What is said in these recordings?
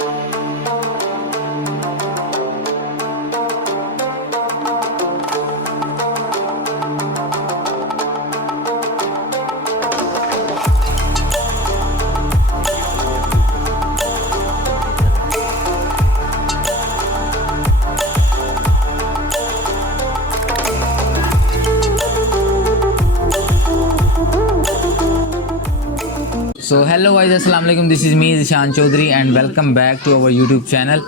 So hello guys, अस्सलाम वालेकुम। This is me Ishan Chaudhary and welcome back to our YouTube channel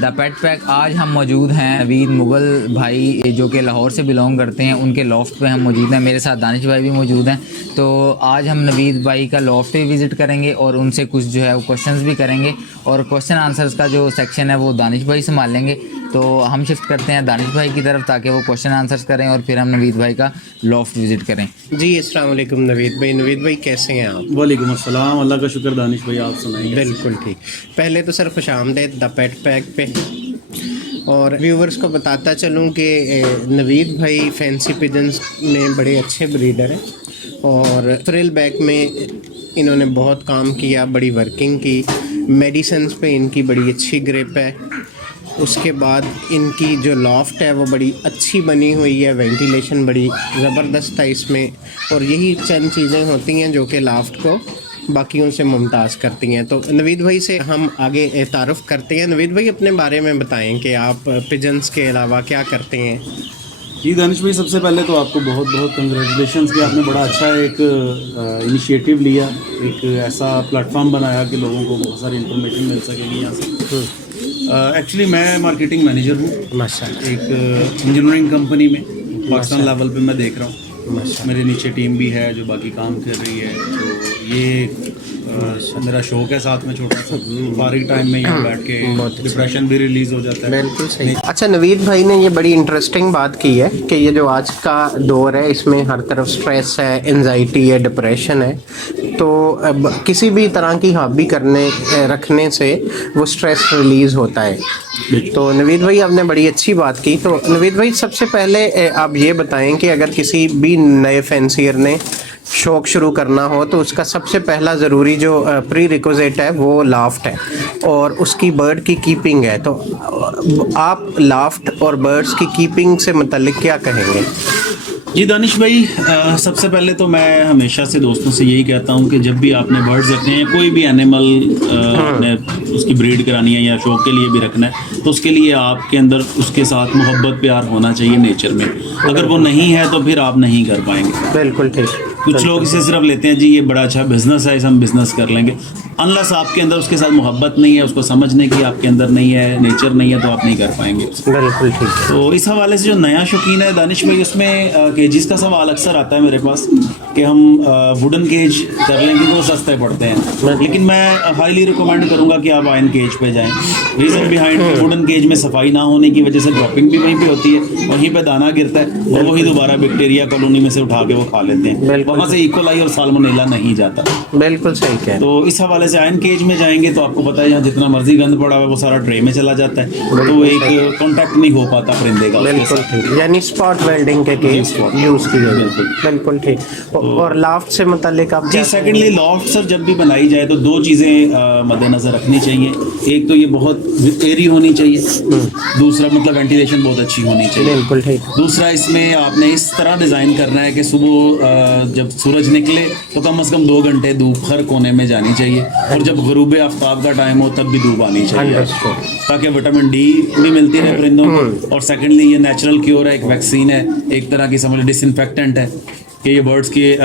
the pet pack. आज हम मौजूद हैं नवीद मुगल भाई जो कि लाहौर से बिलोंग करते हैं, उनके लॉफ्ट पे हम मौजूद हैं। मेरे साथ दानिश भाई भी मौजूद हैं। तो आज हम नवीद भाई का लॉफ्ट भी विज़िट करेंगे और उनसे कुछ जो है वो क्वेश्चंस भी करेंगे, और क्वेश्चन आंसर्स का जो सेक्शन है वो दानिश भाई संभाल लेंगे। तो हम शिफ्ट करते हैं दानिश भाई की तरफ ताकि वो क्वेश्चन आंसर्स करें और फिर हम नवीद भाई का लॉफ्ट विज़िट करें। जी अस्सलाम वालेकुम नवीद भाई। नवीद भाई कैसे हैं आप? वालेकुम अस्सलाम, अल्लाह का शुक्र। दानिश भाई आप सुनाइए। बिल्कुल ठीक। पहले तो सर खुशामदीद द पेट पैक पे, और व्यूवर्स को बताता चलूँ कि नवीद भाई फैंसी पिजन्स में बड़े अच्छे ब्रीडर हैं और फ्रिल बैक में इन्होंने बहुत काम किया, बड़ी वर्किंग की। मेडिसिन्स पे इनकी बड़ी अच्छी ग्रिप है। उसके बाद इनकी जो लॉफ्ट है वो बड़ी अच्छी बनी हुई है, वेंटिलेशन बड़ी ज़बरदस्त है इसमें, और यही चंद चीज़ें होती हैं जो कि लॉफ्ट को बाकियों से मुमताज़ करती हैं। तो नवीद भाई से हम आगे तारुफ़ करते हैं। नवीद भाई अपने बारे में बताएं कि आप पिजन्स के अलावा क्या करते हैं। जी दानिश भाई, सबसे पहले तो आपको बहुत बहुत कंग्रेचुलेशंस कि आपने बड़ा अच्छा एक इनिशिएटिव लिया, एक ऐसा प्लेटफॉर्म बनाया कि लोगों को बहुत सारी इन्फॉर्मेशन मिल सकेगी यहाँ से। एक्चुअली मैं मार्केटिंग मैनेजर हूँ माशाल्लाह, एक इंजीनियरिंग कंपनी में। पाकिस्तान लेवल पे मैं देख रहा हूँ, मेरे नीचे टीम भी है जो बाकी काम कर रही है। तो ये मेरा शौक है, साथ में छोटा सा फारिग टाइम में यहाँ बैठ के डिप्रेशन भी रिलीज़ हो जाता है। बिल्कुल सही। अच्छा, नवीद भाई ने ये बड़ी इंटरेस्टिंग बात की है कि ये जो आज का दौर है इसमें हर तरफ स्ट्रेस है, एंजाइटी है, डिप्रेशन है। तो अब किसी भी तरह की हॉबी रखने से वो स्ट्रेस रिलीज़ होता है। तो नवीद भाई आपने बड़ी अच्छी बात की। तो नवीद भाई सबसे पहले आप ये बताएं कि अगर किसी भी नए फैंसियर ने शौक़ शुरू करना हो तो उसका सबसे पहला ज़रूरी जो प्री रिक्विजिट है वो लॉफ्ट है और उसकी बर्ड की कीपिंग है। तो आप लॉफ्ट और बर्ड्स की कीपिंग से मुतल्लिक क्या कहेंगे? जी दानिश भाई, सबसे पहले तो मैं हमेशा से दोस्तों से यही कहता हूँ कि जब भी आपने बर्ड्स रखने हैं, कोई भी एनिमल आपने उसकी ब्रीड करानी है या शौक के लिए भी रखना है, तो उसके लिए आपके अंदर उसके साथ मोहब्बत प्यार होना चाहिए नेचर में। अगर वो नहीं है तो फिर आप नहीं कर पाएंगे। बिल्कुल ठीक। कुछ लोग इसे सिर्फ लेते हैं, जी ये बड़ा अच्छा बिजनेस है, इसे हम बिजनेस कर लेंगे। अनलेस आपके अंदर उसके साथ मोहब्बत नहीं है, उसको समझने की आपके अंदर नहीं है, नेचर नहीं है, तो आप नहीं कर पाएंगे। बिल्कुल ठीक। तो इस हवाले से जो नया शौकीन है दानिश भाई, उसमें केजेस का सवाल अक्सर आता है मेरे पास कि हम वुडन केज कर लें क्योंकि वो सस्ते पड़ते हैं, लेकिन मैं हाईली रिकमेंड करूँगा कि आप आयरन केज पे जाएँ। रीज़न बिहाइंड वुडन केज में सफाई ना होने की वजह से ड्रॉपिंग भी वहीं पे होती है, वहीं पे दाना गिरता है और वही दोबारा बैक्टीरिया कॉलोनी में से उठा के वो खा लेते हैं, वहाँ से इकोलाई और साल्मोनेला नहीं जाता। बिल्कुल सही कह। तो इस हवाले से आयरन केज में जाएंगे तो आपको पता है यहाँ जितना मर्जी गंद पड़ा हुआ है वो सारा ट्रे में चला जाता है, तो वो एक कांटेक्ट नहीं हो पाता परिंदे का। बिल्कुल ठीक, यानी स्पॉट वेल्डिंग के केस यूज़ किए। बिल्कुल ठीक। और लॉफ्ट से मुतालिक आप? जी सेकेंडली लॉफ्ट सर जब भी बनाई जाए तो दो चीज़ें मद्देनज़र रखनी चाहिए। एक तो ये बहुत एरी होनी चाहिए, दूसरा मतलब वेंटिलेशन बहुत अच्छी होनी चाहिए। बिल्कुल ठीक। दूसरा इसमें आपने इस तरह डिज़ाइन करना है कि सुबह जब सूरज निकले तो कम से कम 2 घंटे धूप हर कोने में जानी चाहिए, और जब गरूब आफ्ताब का टाइम हो तब भी धूप आनी चाहिए ताकि विटामिन डी भी मिलती रहे परिंदों को। और सेकेंडली ये नेचुरल क्योर है, एक वैक्सीन है, एक तरह की समझ डिसइंफेक्टेंट है कि ये बर्ड्स के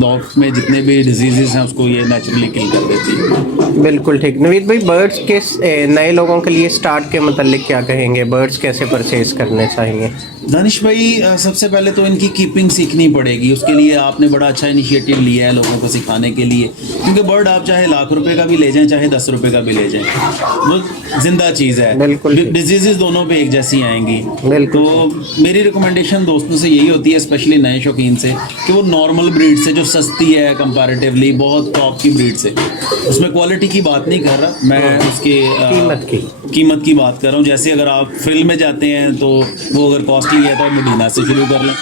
डॉग्स में जितने भी डिजीज़ हैं उसको ये नेचुरली किल कर देती है। बिल्कुल ठीक। नवीद भाई बर्ड्स के नए लोगों के लिए स्टार्ट के मतलब क्या कहेंगे? बर्ड्स कैसे परचेज करने चाहिए? दानिश भाई, सबसे पहले तो इनकी कीपिंग सीखनी पड़ेगी। उसके लिए आपने बड़ा अच्छा इनिशिएटिव लिया है लोगों को सिखाने के लिए, क्योंकि बर्ड आप चाहे लाख रुपए का भी ले जाएं चाहे 10 रुपए का भी ले जाएं, वो जिंदा चीज़ है। बिल्कुल। डिजीज़ दोनों पे एक जैसी आएंगी। बिल्कुल। तो मेरी रिकमेंडेशन दोस्तों से यही होती है, स्पेशली नए शौकीन से, कि वो नॉर्मल ब्रीड से जो सस्ती है कंपैरेटिवली, बहुत टॉप की ब्रीड से, उसमें क्वालिटी की बात नहीं कर रहा मैं, उसके कीमत की बात कर रहा हूँ। जैसे अगर आप फ्रिल में जाते हैं तो वो अगर कॉस्टली है तो मदीना से शुरू कर लें।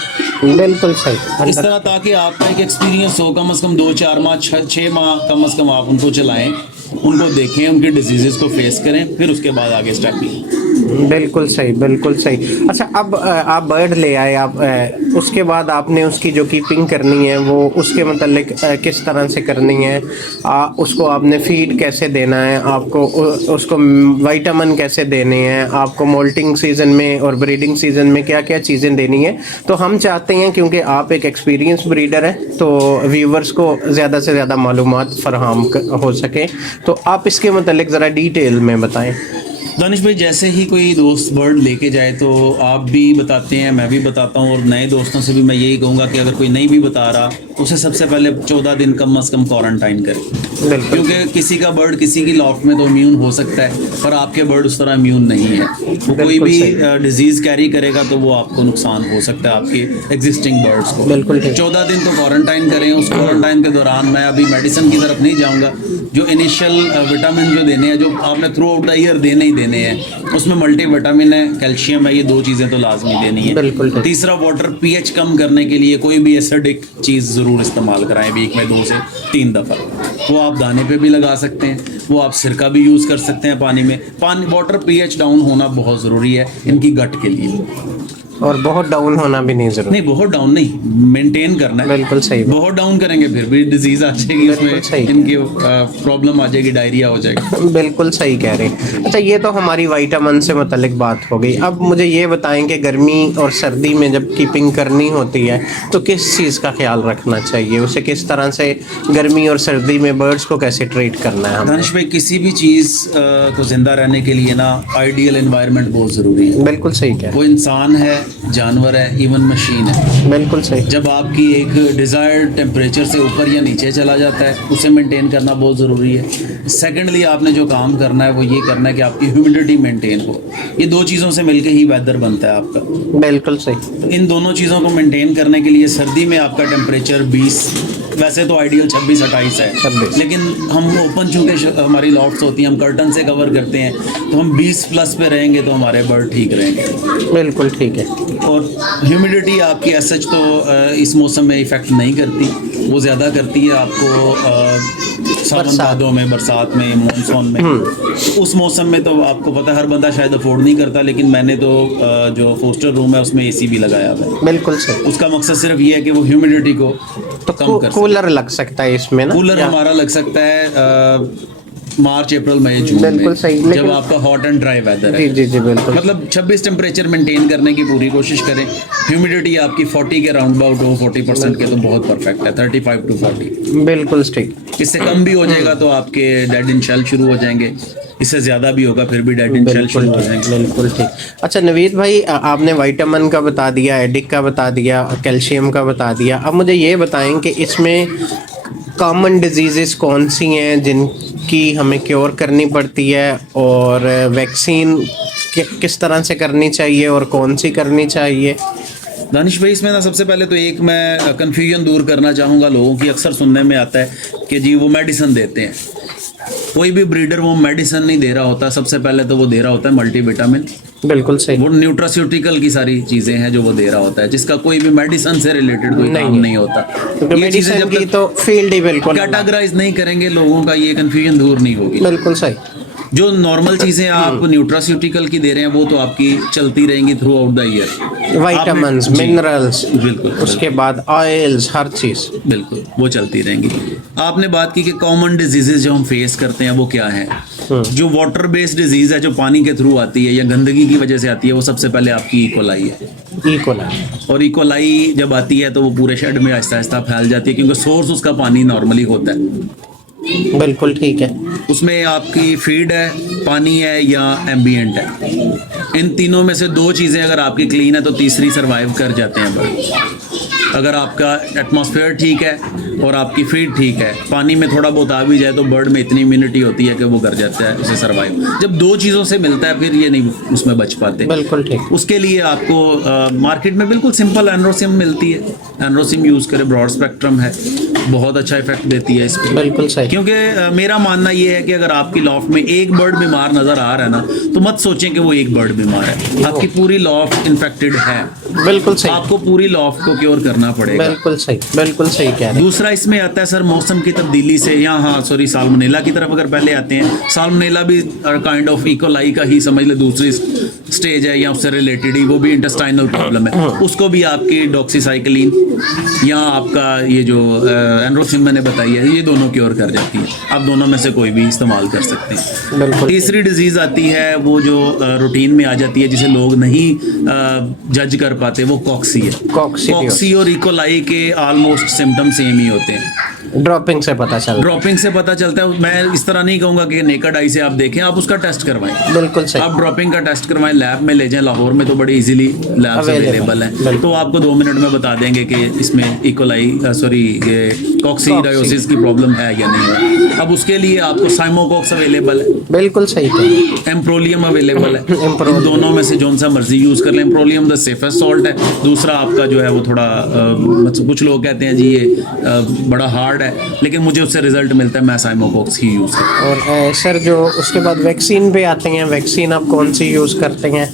बिल्कुल सही। इस तरह ताकि आपका एक एक्सपीरियंस हो, कम से कम 2-4 माह 6 माह कम से कम आप उनको चलाएं उनको देखें, उनकी डिजीज़ को फेस करें, फिर उसके बाद आगे स्टेप लें। बिल्कुल सही, बिल्कुल सही। अच्छा, अब आप बर्ड ले आए, आप उसके बाद आपने उसकी जो कीपिंग करनी है वो उसके मतलब किस तरह से करनी है, उसको आपने फीड कैसे देना है, आपको उसको विटामिन कैसे देने हैं, आपको मोल्टिंग सीज़न में और ब्रीडिंग सीज़न में क्या क्या चीज़ें देनी है। तो हम चाहते हैं, क्योंकि आप एक एक्सपीरियंस ब्रीडर हैं, तो व्यूवर्स को ज़्यादा से ज़्यादा मालूमात फराहम हो सके, तो आप इसके मतलब ज़रा डिटेल में बताएं। दानिश भाई, जैसे ही कोई दोस्त बर्ड लेके जाए तो आप भी बताते हैं, मैं भी बताता हूँ, और नए दोस्तों से भी मैं यही कहूँगा कि अगर कोई नहीं भी बता रहा, उसे सबसे पहले 14 दिन कम से कम क्वारंटाइन करें। क्योंकि किसी का बर्ड किसी की लॉफ्ट में तो इम्यून हो सकता है, पर आपके बर्ड उस तरह इम्यून नहीं है। वो कोई भी डिजीज़ कैरी करेगा तो वो आपको नुकसान हो सकता है, आपके एग्जिस्टिंग बर्ड्स को। बिल्कुल 14 दिन तो क्वारंटाइन करें। उस क्वारंटाइन के दौरान मैं अभी मेडिसिन की तरफ नहीं जाऊँगा। जो इनिशियल विटामिन जो देने हैं, जो आपने थ्रू आउट द ईयर देने ही देने हैं, उसमें मल्टी विटामिन है, कैल्शियम है, ये 2 चीज़ें तो लाजमी देनी है। बिल्कुल। तीसरा, वाटर पीएच कम करने के लिए कोई भी एसिडिक चीज़ ज़रूर इस्तेमाल कराएं वीक में 2 से 3 दफ़ा। वो आप दाने पे भी लगा सकते हैं, वो आप सिरका भी यूज़ कर सकते हैं पानी में। वाटर पीएच डाउन होना बहुत ज़रूरी है इनकी गट के लिए, और बहुत डाउन होना भी नहीं जरूरी। नहीं, बहुत डाउन नहीं, मेंटेन करना है। बिल्कुल सही। बहुत डाउन करेंगे फिर भी डिजीज आ जाएगी, उसमें इनकी प्रॉब्लम आ जाएगी, डायरिया हो जाएगी। बिल्कुल सही कह रहे हैं। अच्छा, ये तो हमारी विटामिन से मुतल्लिक बात हो गई। अब मुझे ये बताएं कि गर्मी और सर्दी में जब कीपिंग करनी होती है तो किस चीज़ का ख्याल रखना चाहिए, उसे किस तरह से गर्मी और सर्दी में बर्ड्स को कैसे ट्रीट करना है हमें? दानिश भाई, किसी भी चीज़ को जिंदा रहने के लिए ना आइडियल एनवायरनमेंट बहुत ज़रूरी है। बिल्कुल सही कह रहे हैं। वो इंसान है, जानवर है, इवन मशीन है। बिल्कुल सही। जब आपकी एक डिज़ायर्ड टेम्परेचर से ऊपर या नीचे चला जाता है, उसे मेंटेन करना बहुत ज़रूरी है। सेकेंडली, आपने जो काम करना है वो ये करना है कि आपकी ह्यूमिडिटी मेंटेन हो। ये 2 चीज़ों से मिलके ही वेदर बनता है आपका। बिल्कुल सही। तो इन दोनों चीज़ों को मेंटेन करने के लिए सर्दी में आपका टेम्परेचर 20, वैसे तो आइडियल 26-28 है, 26। लेकिन हम ओपन चूँकि हमारी लॉफ्ट्स होती हैं, हम कर्टन से कवर करते हैं, तो हम 20 प्लस पे रहेंगे तो हमारे बर्ड ठीक रहेंगे। बिल्कुल ठीक है। और ह्यूमिडिटी आपकी सच तो इस मौसम में इफ़ेक्ट नहीं करती, वो ज़्यादा करती है आपको सावन भादों में, बरसात में, मानसून में। उस मौसम में तो आपको पता है हर बंदा शायद अफोर्ड नहीं करता, लेकिन मैंने तो जो फोस्टर रूम है उसमें एसी भी लगाया हुआ है। बिल्कुल सही। उसका मकसद सिर्फ ये है कि वो ह्यूमिडिटी को तो कम कर कूलर लग सकता है इसमें ना? कूलर हमारा लग सकता है मार्च, अप्रैल, मई, जून बिल्कुल में, सही। जब आपका हॉट एंड ड्राई वेदर है। जी जी बिल्कुल। मतलब 26 टेम्परेचर मेंटेन करने की पूरी कोशिश करें। ह्यूमिडिटी आपकी 40 के राउंड अबाउट हो, 40% के तो बहुत परफेक्ट है, 35 to 40। बिल्कुल ठीक। इससे कम भी हो जाएगा तो आपके डेड इन शेल शुरू हो जाएंगे, इससे ज़्यादा भी होगा फिर भी डेड इन शेल शुरू हो जाएंगे। बिल्कुल ठीक। अच्छा नवीद भाई, आपने विटामिन का बता दिया, एडिक का बता दिया, कैल्शियम का बता दिया। अब मुझे ये बताएं कि इसमें कॉमन डिजीज़ेस कौन सी हैं जिनकी हमें क्योर करनी पड़ती है, और वैक्सीन किस तरह से करनी चाहिए और कौन सी करनी चाहिए? दानिश भाई, इसमें ना सबसे पहले तो एक मैं कन्फ्यूजन दूर करना चाहूँगा। लोगों की अक्सर सुनने में आता है कि जी वो मेडिसिन देते हैं। कोई भी ब्रीडर वो मेडिसिन नहीं दे रहा होता। सबसे पहले तो वो दे रहा होता है मल्टीविटामिन। बिल्कुल सही। वो न्यूट्रास्यूटिकल की सारी चीज़ें हैं जो वो दे रहा होता है, जिसका कोई भी मेडिसिन से रिलेटेड कोई काम नहीं होता। तो ये चीज़ें जब की तक तो फील्ड ही बिल्कुल कैटेगराइज नहीं करेंगे लोगों का, ये कन्फ्यूजन दूर नहीं होगी। बिल्कुल सही। जो नॉर्मल चीज़ें आप न्यूट्रास्यूटिकल की दे रहे हैं वो तो आपकी चलती रहेंगी through out the year. Vitamins, minerals, बिल्कुल, उसके बाद ऑयल्स, हर चीज़ बिल्कुल वो चलती रहेंगी। आपने बात की कि कॉमन डिजीजेज जो हम फेस करते हैं वो क्या है। जो वाटर बेस्ड डिजीज है, जो पानी के थ्रू आती है या गंदगी की वजह से आती है, वो सबसे पहले आपकी इकोलाई है। इकोलाई। और इकोलाई जब आती है तो वो पूरे शेड में आहिस्ता आहिस्ता फैल जाती है, क्योंकि सोर्स उसका पानी नॉर्मली होता है। बिल्कुल ठीक है। उसमें आपकी फीड है, पानी है या एम्बियंट है। इन तीनों में से 2 चीज़ें अगर आपकी क्लीन है तो तीसरी सर्वाइव कर जाते हैं बर्ड। अगर आपका एटमॉस्फेयर ठीक है और आपकी फीड ठीक है, पानी में थोड़ा बहुत आ भी जाए तो बर्ड में इतनी इम्यूनिटी होती है कि वो कर जाता है उसे सर्वाइव। जब 2 चीज़ों से मिलता है फिर ये नहीं उसमें बच पाते। बिल्कुल ठीक। उसके लिए आपको मार्केट में बिल्कुल सिंपल एनरोसिम मिलती है। एनरोसिम यूज़ करें, ब्रॉड स्पेक्ट्रम है। बहुत अच्छा इफेक्ट देती है इस पे। बिल्कुल सही। क्योंकि मेरा मानना ये है कि अगर आपकी लॉफ्ट में एक बर्ड बीमार नजर आ रहा है ना, तो मत सोचें कि वो एक बर्ड बीमार है, आपकी पूरी लॉफ्ट इन्फेक्टेड है। बिल्कुल सही। आपको पूरी लॉफ्ट को क्योर करना पड़ेगा। बिल्कुल सही कह रहे हैं। दूसरा इसमें आता है सर मौसम की तब्दीली से, या हाँ सॉरी साल्मोनेला की तरफ अगर पहले आते हैं, साल्मोनेला भी काइंड ऑफ इकोलाई का ही समझ ले दूसरी स्टेज है या उससे रिलेटेड ही, वो भी इंटेस्टाइनल प्रॉब्लम है। उसको भी आपकी डॉक्सीसाइक्लिन या आपका ये जो एंड्रोसिन मैंने बताई है, ये दोनों क्योर कर जाती है। आप दोनों में से कोई भी इस्तेमाल कर सकते हैं। बिल्कुल। तीसरी डिजीज आती है वो जो रूटीन में आ जाती है, जिसे लोग नहीं जज कर पाते, वो कॉक्सी है। कॉक्सी और इकोलाई के ऑलमोस्ट सिम्टम सेम ही होते हैं। ड्रॉपिंग से पता चलता है। मैं इस तरह नहीं कहूंगा कि नेकेड आई से आप देखें, आप उसका टेस्ट करवाएं। बिल्कुल सही। आप ड्रॉपिंग का टेस्ट करवाएं, लैब में ले जाएं। लाहौर में तो बड़ी इजीली लैब्स अवेलेबल हैं, तो आपको 2 मिनट में बता देंगे कि इसमें इकोलाई कॉक्सीडायोसिस की प्रॉब्लम है या नहीं है। अब उसके लिए आपको साइमोकॉक्स अवेलेबल है। बिल्कुल सही। एम्प्रोलियम अवेलेबल है। इन दोनों में से जौन सा मर्जी यूज कर लें। एम्प्रोलियम द सेफेस्ट सॉल्ट है। दूसरा आपका जो है वो थोड़ा मतलब कुछ लोग कहते हैं जी ये बड़ा हार्ड है, लेकिन मुझे उससे रिजल्ट मिलता है, मैं साइमोकॉक्स ही यूज करता हूँ। और सर जो उसके बाद वैक्सीन पे आते हैं, वैक्सीन आप कौन सी यूज करते हैं?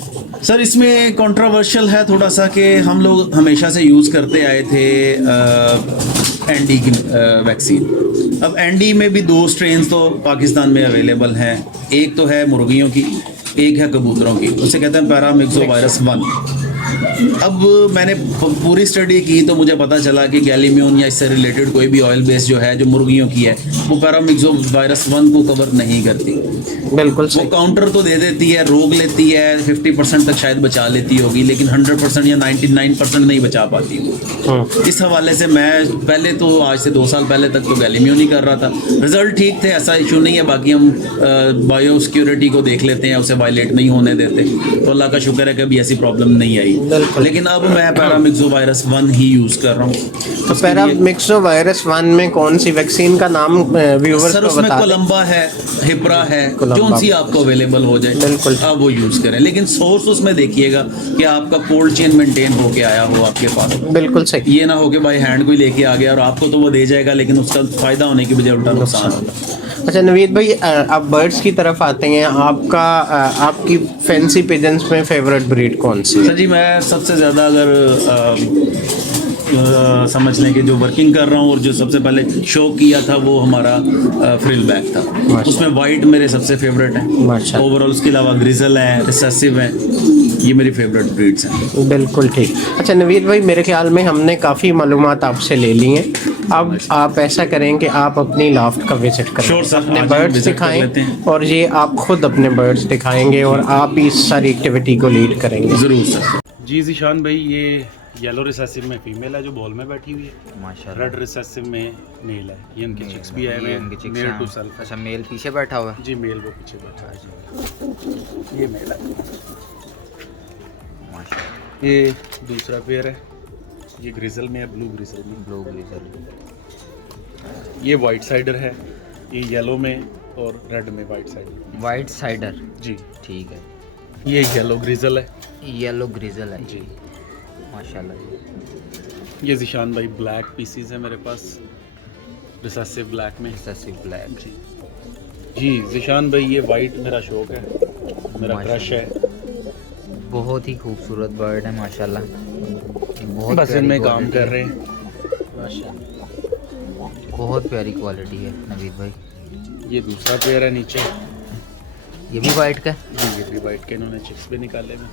सर इसमें कंट्रोवर्शियल है थोड़ा सा कि हम लोग हमेशा से यूज़ करते आए थे एनडी की वैक्सीन। अब एनडी में भी 2 स्ट्रेन तो पाकिस्तान में अवेलेबल हैं। एक तो है मुर्गियों की, एक है कबूतरों की, उसे कहते हैं पैरामिक्सोवायरस 1। अब मैंने पूरी स्टडी की तो मुझे पता चला कि गैलीम्यून या इससे रिलेटेड कोई भी ऑयल बेस जो है जो मुर्गियों की है, वो पैरामिक्सोवायरस 1 को कवर नहीं करती। बिल्कुल वो काउंटर तो दे देती है, रोक लेती है, 50% तक शायद बचा लेती होगी, लेकिन 100% या 99% नहीं बचा पाती वो। इस हवाले से मैं पहले तो आज से 2 साल पहले तक तो गैलीम्यून ही कर रहा था। रिजल्ट ठीक थे, ऐसा इशू नहीं है। बाकी हम बायो सिक्योरिटी को देख लेते हैं, उसे वायलेट नहीं होने देते, तो अल्लाह का शुक्र है कि अभी ऐसी प्रॉब्लम नहीं आई। लेकिन अब मैं पैरामिक्सोवायरस 1 ही यूज कर रहा हूँ। तो पैरामिक्सोवायरस 1 में कौन सी वैक्सीन का नाम व्यूअर्स सर को उसमें बता दें? कोलंबा है, हिप्रा है, कौन सी आपको अवेलेबल हो जाए बिल्कुल आप वो यूज करें। लेकिन सोर्स उसमें देखिएगा कि आपका कोल्ड चेन मेंटेन होके आया हो आपके पास। बिल्कुल सही। ये ना हो कि भाई हैंड कोई लेके आ गया और आपको तो वो दे जाएगा, लेकिन उसका फायदा होने की बजाय उल्टा नुकसान होगा। अच्छा नवीद भाई, आप बर्ड्स की तरफ आते हैं। आपकी फैंसी पिजन्स में फेवरेट ब्रीड कौन सी है? सर जी मैं सबसे ज़्यादा अगर समझ लें कि जो वर्किंग कर रहा हूँ और जो सबसे पहले शो किया था वो हमारा फ्रिल बैक था। उसमें वाइट मेरे सबसे फेवरेट है ओवरऑल। उसके अलावा ग्रिजल है, रिसेसिव है, ये मेरी फेवरेट ब्रीड्स हैं। बिल्कुल ठीक। अच्छा नवीद भाई, मेरे ख्याल में हमने काफ़ी मालूमात आपसे ले ली हैं। अब आप ऐसा करें कि आप अपनी लॉफ्ट का विजिट करें। Sure, sir. अपने आज बर्ड्स visit कर लेते दिखाएं हैं। और ये आप खुद अपने बर्ड्स दिखाएंगे और आप ही इस सारी एक्टिविटी को लीड करेंगे। ज़रूर सर। जी ज़ीशान भाई, ये येलो रिसेसिव में फीमेल है जो बॉल में बैठी हुई है। माशाल्लाह। रेड रिसेसिव में मेल है। ये इनके चिक्स भी आए हुए हैं, मेल टू सेल्फ। अच्छा मेल पीछे बैठा हुआ है। जी मेल वो पीछे बैठा है। ये मेल है। माशाल्लाह। ये दूसरा पेयर है, ये ग्रिजल में है, ब्लू ग्रिजल में। ब्लू ग्लिसर। ये वाइट साइडर है, ये येलो में और रेड में वाइट साइडर। White cider. जी। ठीक है। ये येलो ग्रिजल है। येलो ग्रिजल है जी। माशाल्लाह जी। ये ज़ीशान भाई ब्लैक पीसीज है मेरे पास, रिसेसिव ब्लैक में। Recessive black. जी जी ज़ीशान भाई, ये वाइट मेरा शौक है, मेरा माशाल्लाह। क्रश है। बहुत ही खूबसूरत बर्ड है माशाल्लाह। बहुत बस प्यारी इनमें काम quality कर है। रहे हैं। बहुत प्यारी क्वालिटी है नवीद भाई। ये दूसरा पेयर है नीचे। ये भी वाइट का है? जी ये भी वाइट के, इन्होंने चिक्स भी निकाले में।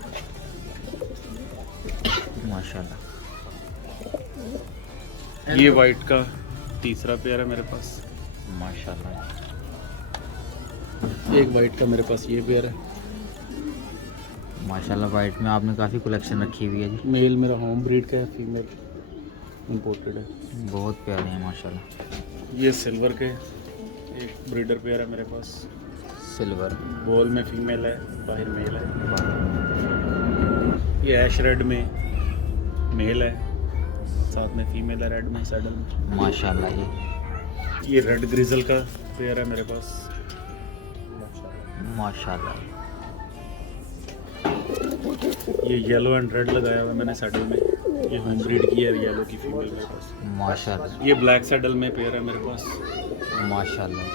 माशाल्लाह। ये वाइट का तीसरा पेयर है मेरे पास। माशाल्लाह। एक वाइट का मेरे पास ये पेयर है। माशाल्लाह वाइट में आपने काफ़ी कलेक्शन रखी हुई है जी। मेल मेरा होम ब्रीड का है, फीमेल इंपोर्टेड है। बहुत प्यारे हैं माशाल्लाह। ये सिल्वर के एक ब्रीडर पेयर है मेरे पास। सिल्वर। बॉल में फीमेल है, बाहर मेल है। ये ऐश रेड में मेल है, साथ में फीमेल है रेड में सैडल में। माशाल्लाह जी। ये रेड ग्रिजल का पेयर है मेरे पास। माशाल्लाह। ये येलो एंड रेड लगाया हुआ है मैंने सैडल में। ये होम ब्रीड की है येलो की फीमेल मेरे पास। माशाल्लाह ये ब्लैक सैडल में पेयर है मेरे पास। माशाल्लाह।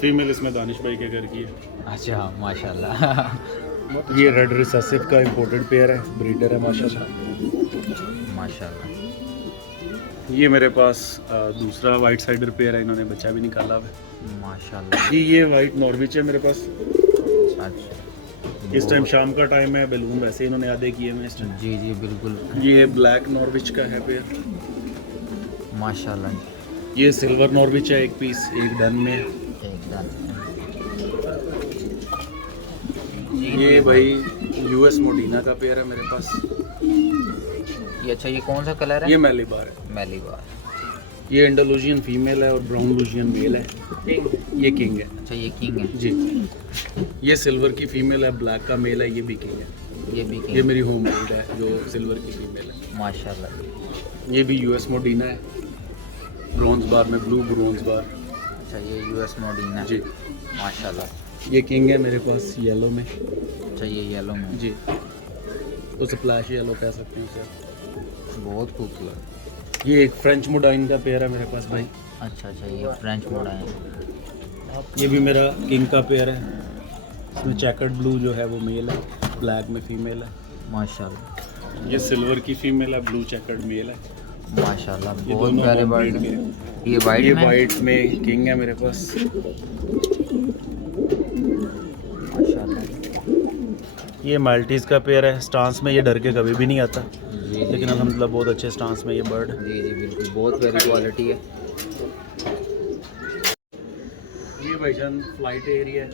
फीमेल इसमें दानिश भाई के घर की है। अच्छा माशाल्लाह। ये रेड रिसेसिव का इंपोर्टेड पेयर है, ब्रीडर है माशाल्लाह। माशाल्लाह। ये मेरे पास दूसरा वाइट साइडर पेयर है, इन्होंने बच्चा भी निकाला हुआ है। माशाल्लाह। ये वाइट नॉर्विच है मेरे पास। अच्छा इस टाइम शाम का टाइम है, बैलून वैसे इन्होंने आधे किए हुए हैं इस टाइम। जी जी बिल्कुल। ये ब्लैक नॉर्विच का है पेयर। माशाल्लाह। ये सिल्वर नॉर्विच है, एक पीस एक डन में है। एकदम। ये भाई यूएस मोडिना का पेयर है मेरे पास। ये अच्छा ये कौन सा कलर है? ये मैलीबार है। मैलीबार। ये इंडोलूजियन फीमेल है और ब्राउन लूजियन मेल है। ये किंग है। अच्छा ये किंग है। जी। ये सिल्वर की फीमेल है, ब्लैक का मेल है, ये भी किंग है। ये भी ये किंग। मेरी होम ब्रीड है जो सिल्वर की फीमेल है। माशाल्लाह। ये भी यूएस मोडिना है, ब्रॉन्ज बार में, ब्लू ब्रॉन्ज बार। अच्छा ये यूएस मोडिना। जी। माशाल्लाह। ये किंग है मेरे पास येलो में। अच्छा ये येलो में। जी। तो स्प्लैश येलो कह सकते हैं उसे। बहुत खूबसूरत। ये एक फ्रेंच मोडाइन का पेयर है मेरे पास भाई। अच्छा अच्छा ये फ्रेंच मोड़ा है। ये भी मेरा किंग का पेयर है। इसमें चेकर्ड ब्लू जो है वो मेल है, ब्लैक में फीमेल है। माशाल्लाह। ये सिल्वर की फीमेल है, ब्लू चेकर्ड मेल है। माशाल्लाह ये बहुत दोनों प्यारे home बर्ड breed हैं। के। ये वाइट ये में। वाइट में किंग है मेरे पास। माशाल्लाह। ये माल्टीज़ का पेयर है, स्टांस में ये डर के कभी भी नहीं आता, जी लेकिन अल्हम्दुलिल्लाह बहुत अच्छे स्टांस में ये बर्ड है। जी जी बिल्कुल बहुत प्यारी क्वालिटी है। ये भाईजान फ्लाइट एरिया है,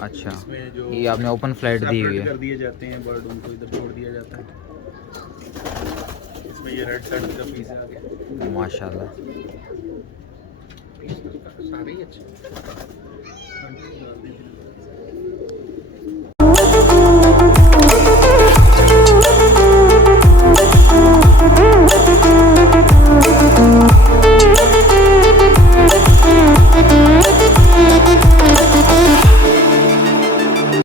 अच्छा इसमें जो ये आपने ओपन फ्लाइट दी हुई सेपरेट है। कर दिए जाते हैं बर्ड, उनको इधर छोड़ दिया जाता है। इसमें ये रेड सैडल का पीस है आगे। माशाल्लाह। सारे ही अच्छे।